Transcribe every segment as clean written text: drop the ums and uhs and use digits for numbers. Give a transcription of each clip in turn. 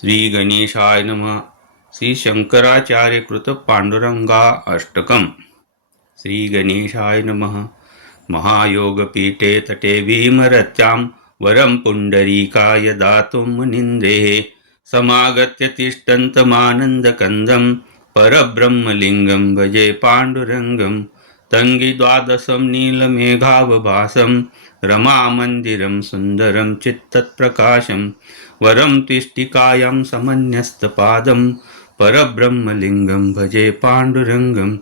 श्री गणेशाय नमः. श्री शंकराचार्य कृत पांडुरंगा अष्टकम. श्री गणेशाय नमः. महायोगपीठे तटे भीमरत्यां वरं पुण्डरीकाय दातुं मुनीन्द्रेः समागत्य तिष्ठन्तमानन्दकन्दं परब्रह्मलिङ्गं भजे पाण्डुरङ्गं. तङ्गिद्वादशं नीलमेघावभासं रमामन्दिरं सुन्दरं चित्तत्प्रकाशं वरं तिष्ठिकायां समन्यस्तपादं परब्रह्मलिङ्गं भजे पाण्डुरङ्गं.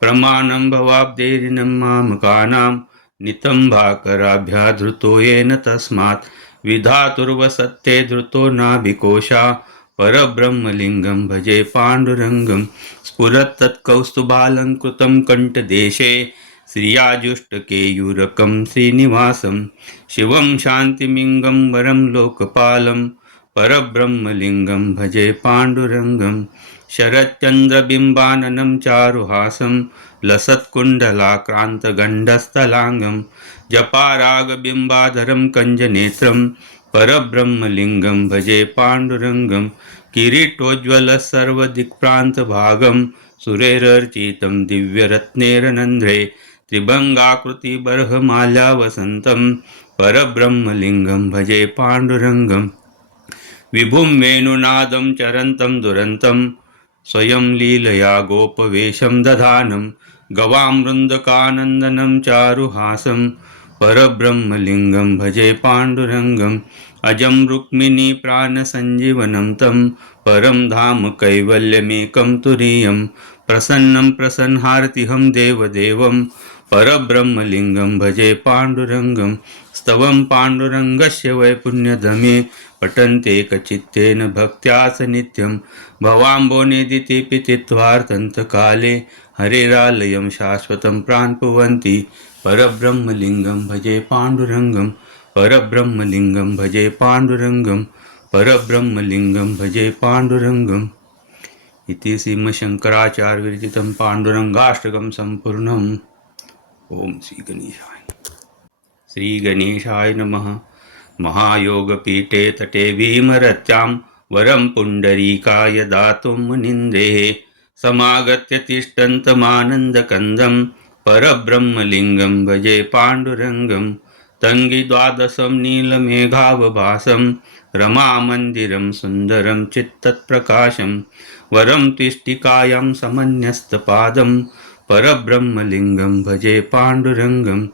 प्रमाणं भवाब्देरिनं मामकानां नितम्भाकराभ्याधृतो येन तस्मात् विधातुर्वसत्ते धृतो नाभिकोशा परब्रह्मलिङ्गं भजे पाण्डुरङ्गं. स्फुरत्तत्कौस्तुभालङ्कृतं कण्ठदेशे श्रियाजुष्टकेयूरकं श्रीनिवासं शिवं शान्तिमिङ्गं वरं लोकपालं परब्रह्मलिङ्गं भजे पाण्डुरङ्गं. शरच्चन्द्रबिम्बाननं चारुहासं लसत्कुण्डलाक्रान्तगण्डस्थलाङ्गं जपारागबिम्बाधरं कञ्जनेत्रं परब्रह्मलिङ्गं भजे पाण्डुरङ्गं. किरीटोज्ज्वलः सर्वदिक्प्रान्तभागं सुरेरर्चितं दिव्यरत्नेरनन्ध्रे त्रिभङ्गाकृतिबर्हमाल्यावसन्तं परब्रह्मलिङ्गं भजे पाण्डुरङ्गं. विभुं वेणुनादं चरन्तं दुरन्तं स्वयं लीलया गोपवेशं दधानं गवां वृन्दकानन्दनं चारुहासं परब्रह्मलिङ्गं भजे पाण्डुरङ्गम्. अजं रुक्मिणी प्राणसञ्जीवनं तं परं धाम कैवल्यमेकं तुरीयं प्रसन्नं प्रसन्नार्तिहं देवदेवं परब्रह्मलिङ्गं भजे पाण्डुरङ्गं. स्तवं पाण्डुरङ्गस्य वैपुण्यधमे पठन्ते कचित्तेन भक्त्यास नित्यं भवाम्बोनिदिति पीतित्वार्थन्तकाले हरेरालयं शाश्वतं प्राणपुवन्ति परब्रह्मलिङ्गं भजे पाण्डुरङ्गं. परब्रह्मलिङ्गं भजे पाण्डुरङ्गं. परब्रह्मलिङ्गं भजे पाण्डुरङ्गम्. इति श्रीमच्छङ्कराचार्य विरचितं पाण्डुरङ्गाष्टकं सम्पूर्णम्. ओम श्री गणेशाय. श्री गणेशाय नमः. महायोगपीठे तटे भीमरत्यां वरं पुण्डरीकाय दातुं मुनीन्द्रेः समागत्य तिष्ठन्तमानन्दकन्दं परब्रह्मलिङ्गं भजे पाण्डुरङ्गं. तङ्गिद्वादशं नीलमेघावभासं रमामन्दिरं सुन्दरं चित्तत्प्रकाशं वरं तिष्ठिकायां समन्यस्तपादं परब्रह्मलिङ्गं भजे पाण्डुरङ्गं.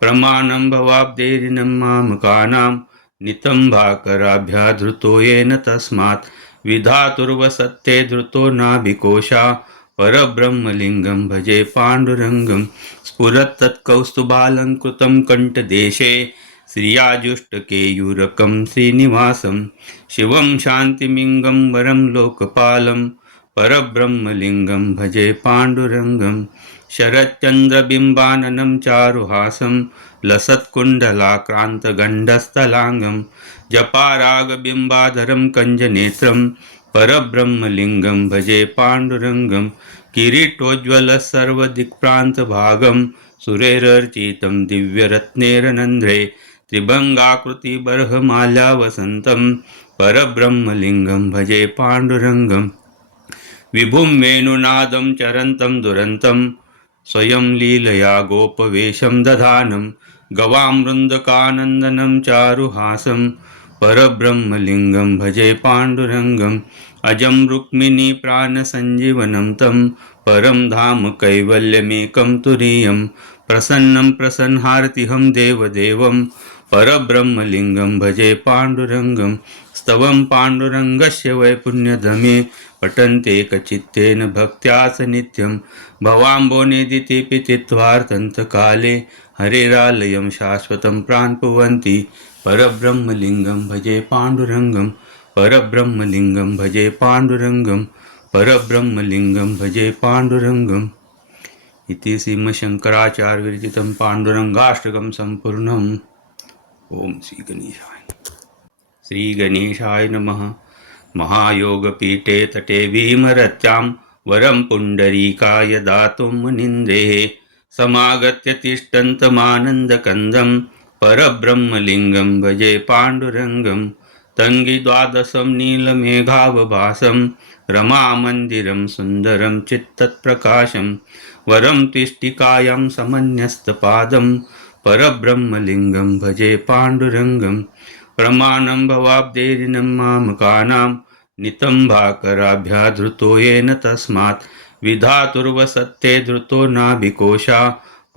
प्रमाणं भवाब्देरिनं मामकानां नितम्भाकराभ्याधृतो येन तस्मात् विधातुर्वसत्ते धृतो नाभिकोशा परब्रह्मलिङ्गं भजे पाण्डुरङ्गं. स्फुरत्तत्कौस्तुभालङ्कृतं कण्ठदेशे श्रियाजुष्टकेयूरकं श्रीनिवासं शिवं शान्तिमिङ्गं वरं लोकपालं परब्रह्मलिङ्गं भजे पाण्डुरङ्गं. शरच्चन्द्रबिम्बाननं चारुहासं लसत्कुण्डलाक्रान्तगण्डस्थलाङ्गं जपारागबिम्बाधरं कञ्जनेत्रं परब्रह्मलिङ्गं भजे पाण्डुरङ्गं. किरीटोज्ज्वलः सर्वदिक्प्रान्तभागं सुरेरर्चितं दिव्यरत्नेरनन्ध्रे त्रिभङ्गाकृतिबर्हमाल्यावसन्तं परब्रह्मलिङ्गं भजे पाण्डुरङ्गं. विभुं वेणुनादं चरन्तं दुरन्तं स्वयं लीलया गोपवेशं दधानं गवां वृन्दकानन्दनं चारुहासं परब्रह्मलिङ्गं भजे पाण्डुरङ्गम्. अजं रुक्मिणी प्राणसञ्जीवनं तं परं धाम कैवल्यमेकं तुरीयं प्रसन्नं प्रसन्नार्तिहं देवदेवं परब्रह्मलिङ्गं भजे पाण्डुरङ्गं. स्तवं पाण्डुरङ्गस्य वैपुण्यधमे पठन्ते कचित्तेन भक्त्यास नित्यं भवाम्बोनिदिति पीतित्वार्थन्तकाले हरेरालयं शाश्वतं प्राणपुवन्ति परब्रह्मलिङ्गं भजे पाण्डुरङ्गं. परब्रह्मलिङ्गं भजे पाण्डुरङ्गं. परब्रह्मलिङ्गं भजे पाण्डुरङ्गम्. इति श्रीमच्छङ्कराचार्य विरचितं पाण्डुरङ्गाष्टकं सम्पूर्णम्. ओम श्री गणेशाय. श्री गणेशाय नमः. महायोगपीठे तटे भीमरत्यां वरं पुण्डरीकाय दातुं मुनीन्द्रेः समागत्य तिष्ठन्तमानन्दकन्दं परब्रह्मलिङ्गं भजे पाण्डुरङ्गं. तङ्गी द्वादशं नीलमेघावभासं रमामन्दिरं सुन्दरं चित्तत्प्रकाशं वरं त्विष्टिकायां समन्यस्तपादं परब्रह्मलिङ्गं भजे पाण्डुरङ्गं प्रमाणं भवाब्देरिनं मामकानां नितम्भाकराभ्याधृतो येन तस्मात् विधातुर्वसत्ते धृतो नाभिकोशा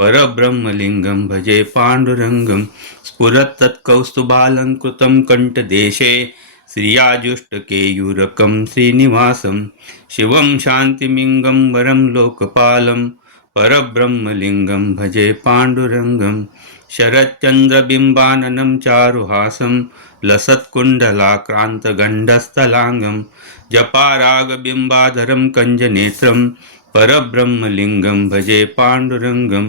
परब्रह्मलिङ्गं भजे पाण्डुरङ्गं स्फुरत्तत्कौस्तुभालङ्कृतं कण्ठदेशे श्रियाजुष्टकेयूरकं श्रीनिवासं शिवं शान्तिमिङ्गं वरं लोकपालं परब्रह्मलिङ्गं भजे पाण्डुरङ्गं शरच्चन्द्रबिम्बाननं चारुहासं लसत्कुण्डलाक्रान्तगण्डस्थलाङ्गं जपारागबिम्बाधरं कञ्जनेत्रं परब्रह्मलिङ्गं भजे पाण्डुरङ्गं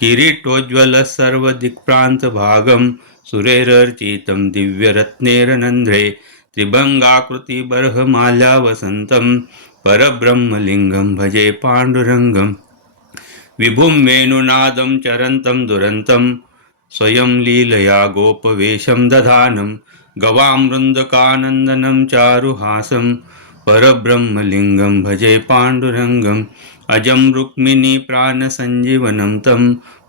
किरीटोज्ज्वलः सर्वदिक्प्रान्तभागं सुरेरर्चितं दिव्यरत्नेरनन्ध्रे त्रिभङ्गाकृतिबर्हमाल्यावसन्तं परब्रह्मलिङ्गं भजे पाण्डुरङ्गं विभुं वेणुनादं चरन्तं दुरन्तं स्वयं लीलया गोपवेशं दधानं गवां वृन्दकानन्दनं चारुहासं परब्रह्मलिङ्गं भजे पाण्डुरङ्गम् अजं रुक्मिणी प्राणसञ्जीवनं तं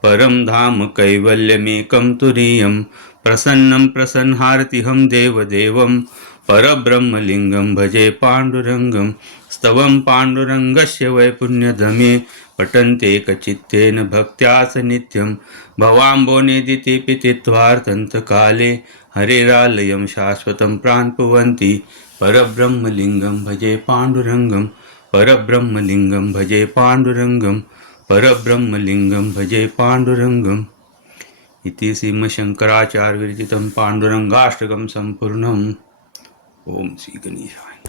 परं धाम कैवल्यमेकं तुरीयं प्रसन्नं प्रसन्नार्तिहं देवदेवं परब्रह्मलिङ्गं भजे पाण्डुरङ्गं स्तवं पाण्डुरङ्गस्य वैपुण्यधमे पठन्ते कचित्तेन भक्त्या स नित्यं भवाम्बोनिदिति पितित्वार्तन्तकाले हरेरालयं शाश्वतं प्रान्पुवन्ति परब्रह्मलिङ्गं भजे पाण्डुरङ्गं परब्रह्मलिङ्गं भजे पाण्डुरङ्गं परब्रह्मलिङ्गं भजे पाण्डुरङ्गम् इति श्रीमच्छङ्कराचार्यविरचितं पाण्डुरङ्गाष्टकं सम्पूर्णम्। ओम श्री गणेशाय।